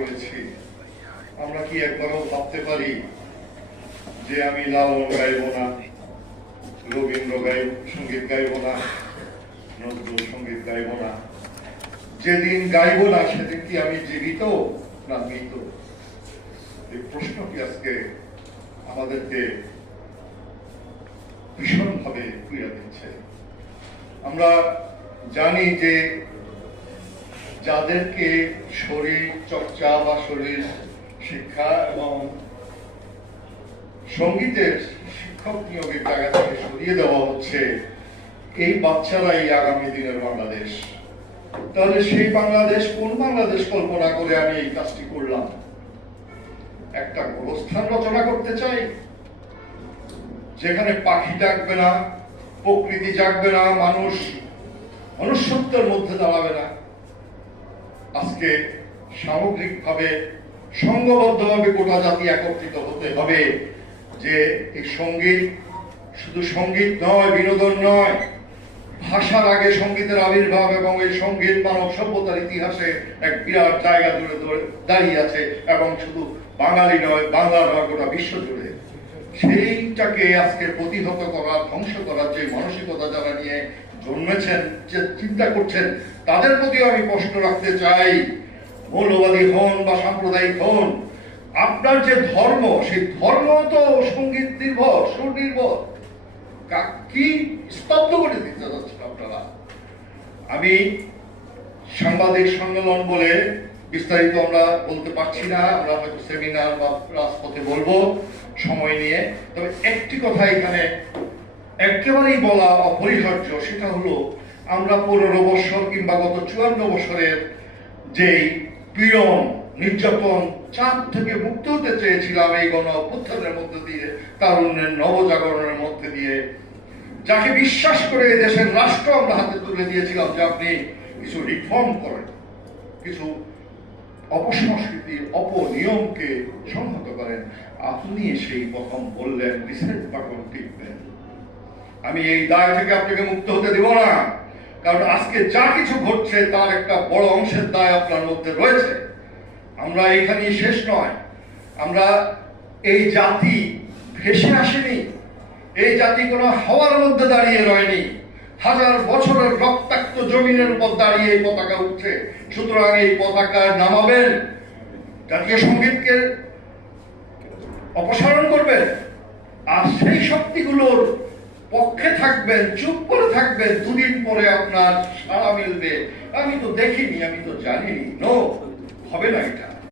করেছি। আমরা কি একবারও ভাবতে পারি যে আমি লালন গাইব না, রবীন্দ্র সঙ্গীত গাইব না, নজরুল সঙ্গীত গাইব না? যেদিন গাইব না সেদিন কি আমি জীবিত না মৃত? এই প্রশ্নটি আজকে আমাদেরকে ভীষণভাবে পীড়া দিচ্ছে। আমরা জানি যে যাদেরকে শরীর চর্চা বা শরীর শিক্ষা এবং সঙ্গীতের শিক্ষক নিয়োগের জায়গা থেকে সরিয়ে দেওয়া হচ্ছে, এই বাচ্চারাই আগামী দিনের বাংলাদেশ। তাহলে সেই বাংলাদেশ কোন বাংলাদেশ কল্পনা করে আমি এই কাজটি করলাম? একটা গোরস্থান রচনা করতে চাই যেখানে পাখি ডাকবে না, প্রকৃতি জাগবে না, মানুষ মনুষ্যত্বের মধ্যে দাঁড়াবে না। আজকে সামগ্রিকভাবে সংঘবদ্ধভাবে গোটা জাতি একত্রিত হতে হবে যে এই সঙ্গীত শুধু সঙ্গীত নয়, বিনোদন নয়, ভাষার আগে সঙ্গীতের আবির্ভাব এবং এই সঙ্গীত মানব সভ্যতার ইতিহাসে এক বিরাট জায়গা জুড়ে দাঁড়িয়ে আছে এবং শুধু বাঙালি নয়, বাংলা নয়, গোটা বিশ্ব জুড়ে। সেইটাকে আজকে প্রতিহত করা, ধ্বংস করার যে মানসিকতা যারা নিয়ে জন্মেছেন, যে চিন্তা করছেন, তাদের প্রতিও আমি প্রশ্ন রাখতে চাই। মৌলবাদী হন বা সাম্প্রদায়িক হন, আপনার যে ধর্ম, সেই ধর্ম তো সঙ্গীত নির্ভর, সুর নির্ভর। কি স্তব্ধ করে দিতে যাচ্ছেন আপনারা? আমি সাংবাদিক সম্মেলন বলে বিস্তারিত আমরা বলতে পারছি না, আমরা হয়তো সেমিনার বা রাজপথে বলবো সময় নিয়ে। তবে একটি কথা এখানে একেবারেই বলা অপরিহার্য, সেটা হলো আমরা 15 বছর কিংবা গত 54 বছরের যেই পীড়ন, নির্যাতন, চাপ থেকে মুক্ত হতে চেয়েছিলাম এই গণ অভ্যুত্থানের মধ্য দিয়ে, তারুণ্যের নবজাগরণের মধ্যে দিয়ে, যাকে বিশ্বাস করে দেশের রাষ্ট্র আমরা হাতে তুলে দিয়েছিলাম যে আপনি কিছু রিফর্ম করেন, কিছু অপসংস্কৃতি অপনিয়মকে সংহত করেন, আপনি সেই প্রথম বললেন রিসেট বাটন টিপবেন। আমি এই দায় থেকে আপনাকে মুক্ত হতে দেব না, কারণ আজকে যা কিছু ঘটছে তার একটা বড় অংশের দায় আপনার মধ্যে রয়েছে। আমরা এখানেই শেষ নয়, আমরা এই জাতি ভেসে আসেনি, এই জাতি কোনো হাওয়ার মধ্যে দাঁড়িয়ে রয়নি, হাজার বছরের রক্তাক্ত জমিনের উপর দাঁড়িয়ে এই পতাকা উঠছে। সুতরাং এই পতাকা নামাবেন, জাতীয় সঙ্গীতকে অপসারণ করবেন, আর সেই শক্তিগুলোর পক্ষে থাকবেন, চুপ করে থাকবেন, দুদিন পরে আপনার সাড়া মিলবে। আমি তো দেখিনি, আমি তো জানিনি। নো, হবে না এটা।